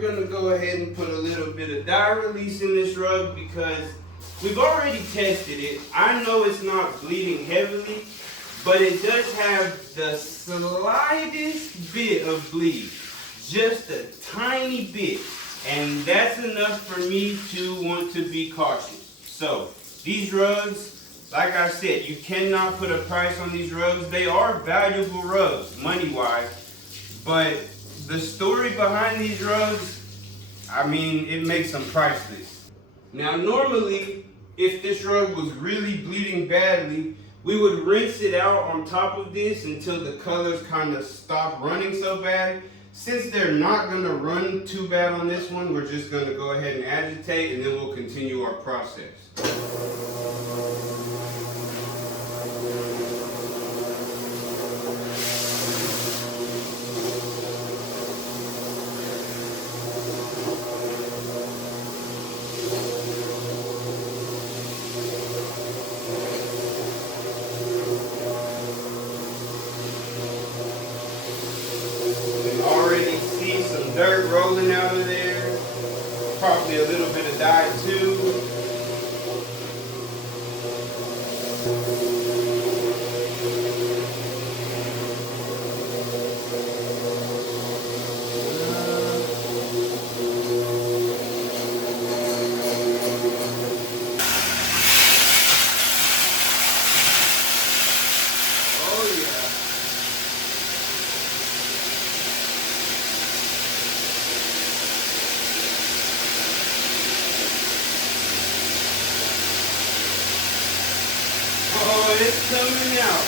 we're gonna go ahead and put a little bit of dye release in this rug because we've already tested it. I know it's not bleeding heavily, but it does have the slightest bit of bleed. Just a tiny bit. And that's enough for me to want to be cautious. So, these rugs, like I said, you cannot put a price on these rugs. They are valuable rugs, money-wise. But the story behind these rugs, I mean, it makes them priceless. Now, normally, if this rug was really bleeding badly, we would rinse it out on top of this until the colors kind of stop running so bad. Since they're not going to run too bad on this one, we're just going to go ahead and agitate and then we'll continue our process. Dirt rolling out of there, probably a little bit of dye too. Oh, it's coming out.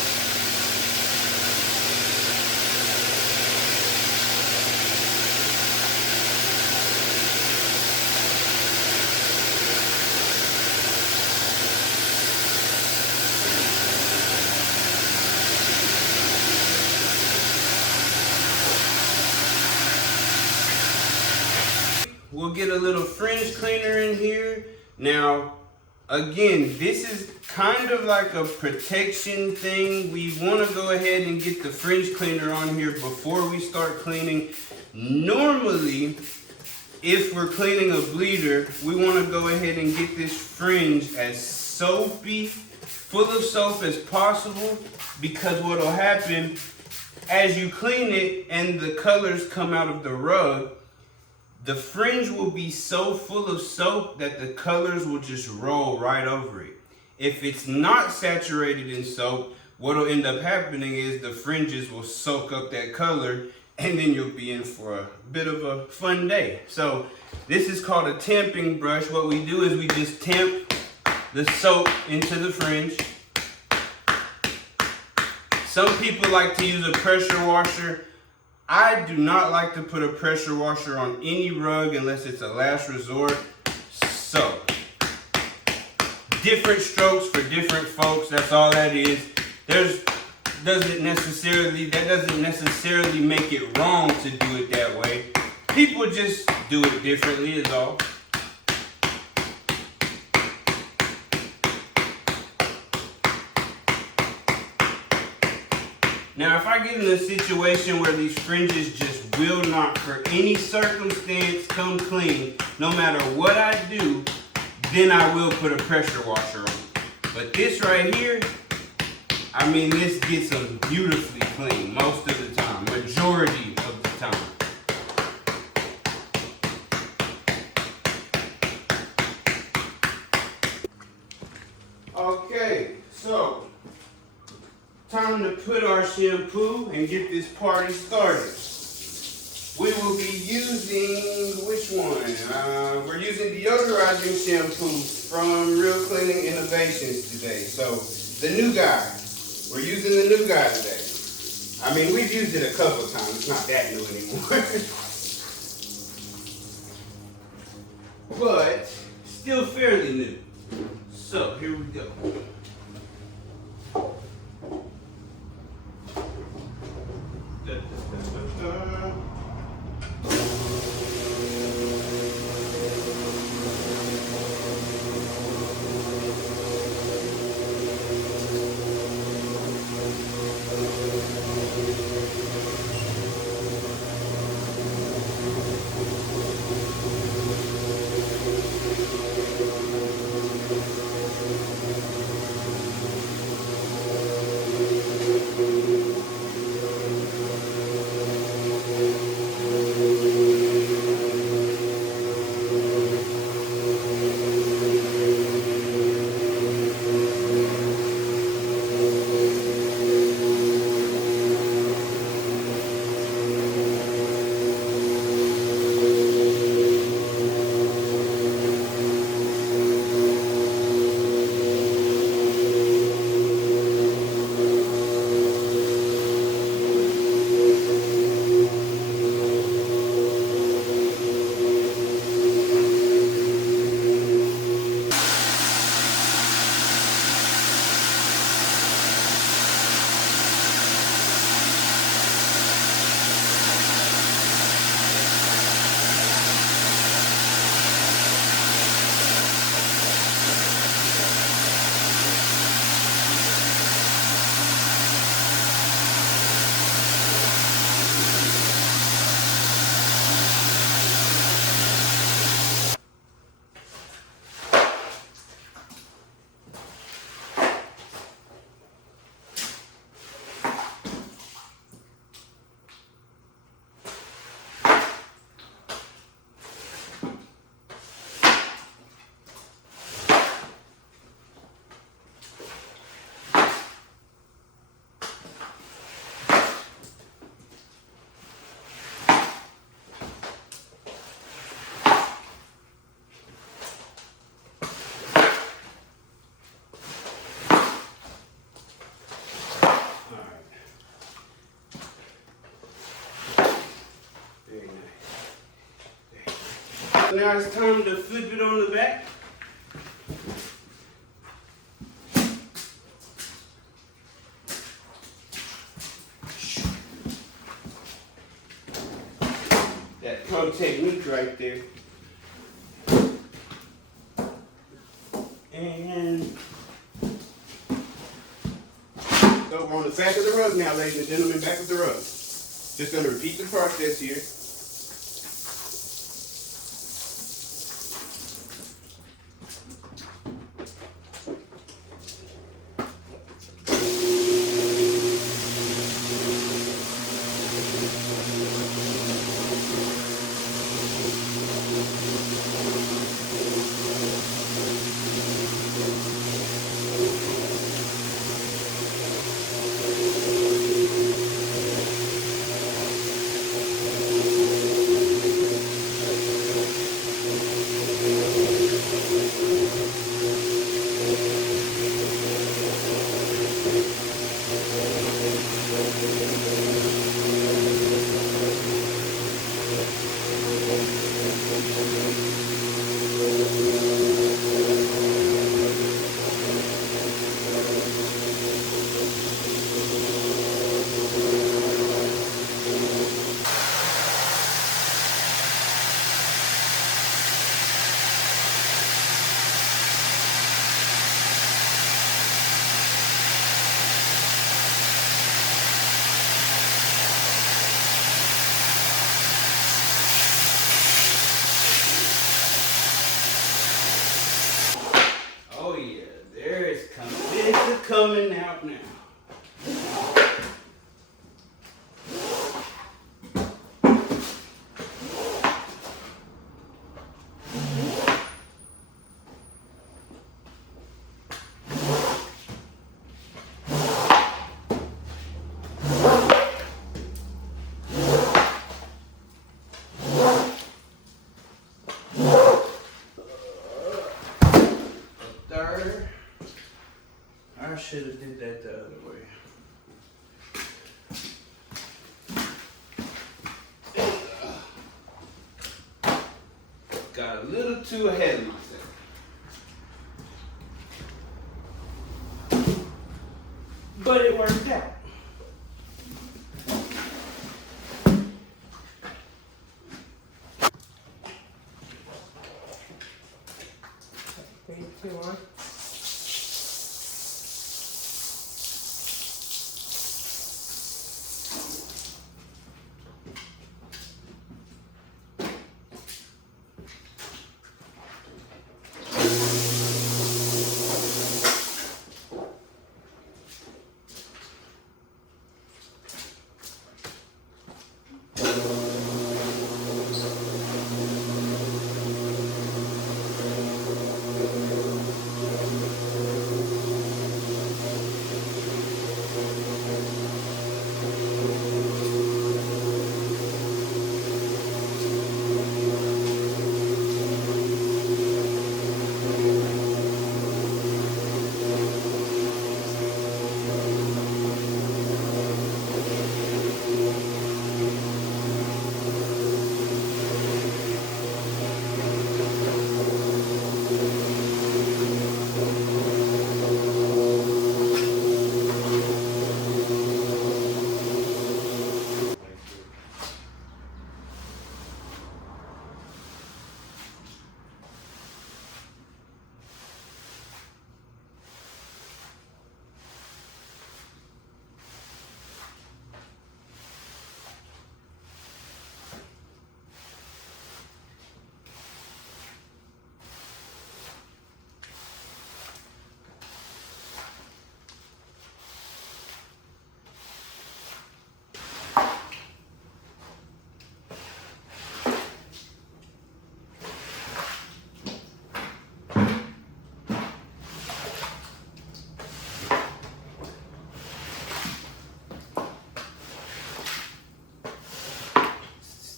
We'll get a little fringe cleaner in here. Now, again, this is kind of like a protection thing. We want to go ahead and get the fringe cleaner on here before we start cleaning. Normally, if we're cleaning a bleeder, we want to go ahead and get this fringe as soapy, full of soap as possible, because what will happen as you clean it and the colors come out of the rug, the fringe will be so full of soap that the colors will just roll right over it. If it's not saturated in soap, what will end up happening is the fringes will soak up that color and then you'll be in for a bit of a fun day. So this is called a tamping brush. What we do is we just tamp the soap into the fringe. Some people like to use a pressure washer. I do not like to put a pressure washer on any rug unless it's a last resort. So, different strokes for different folks, that's all that is. That doesn't necessarily make it wrong to do it that way. People just do it differently is all. Now, if I get in a situation where these fringes just will not, for any circumstance, come clean, no matter what I do, then I will put a pressure washer on. But this right here, I mean, this gets them beautifully clean most of the time, majority of the time. Okay, so time to put our shampoo and get this party started. We will be using, which one? We're using deodorizing shampoo from Real Cleaning Innovations today. So, the new guy. We're using the new guy today. I mean, we've used it a couple times. It's not that new anymore. But, still fairly new. So, here we go. Now it's time to flip it on the back. That pro technique right there. And so we're on the back of the rug now, ladies and gentlemen, back of the rug. Just gonna repeat the process here. Oh yeah, there it's coming. It's coming out now. I should have did that the other way. Got a little too ahead of myself. But it worked out. Three, two, one.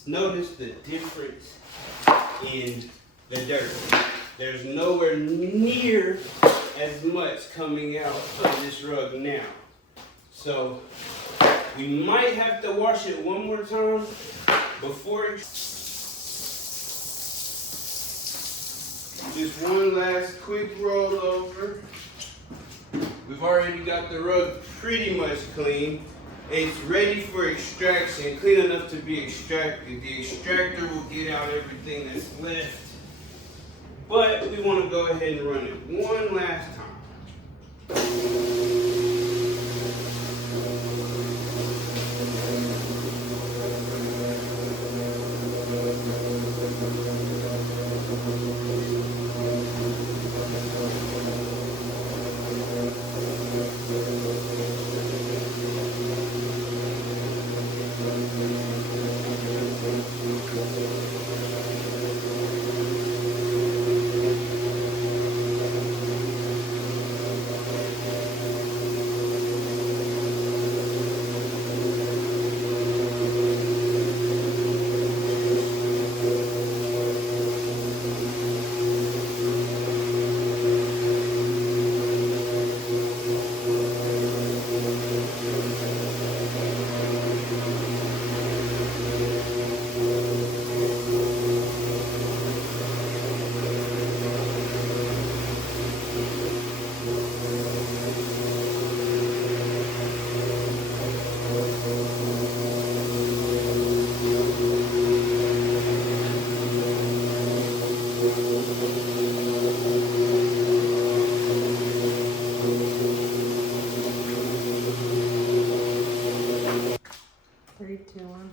Notice the difference in the dirt. There's nowhere near as much coming out of this rug now. So we might have to wash it one more time before it. Just one last quick roll over. We've already got the rug pretty much clean. It's ready for extraction, clean enough to be extracted. The extractor will get out everything that's left. But we want to go ahead and run it one last time. Three, two, one.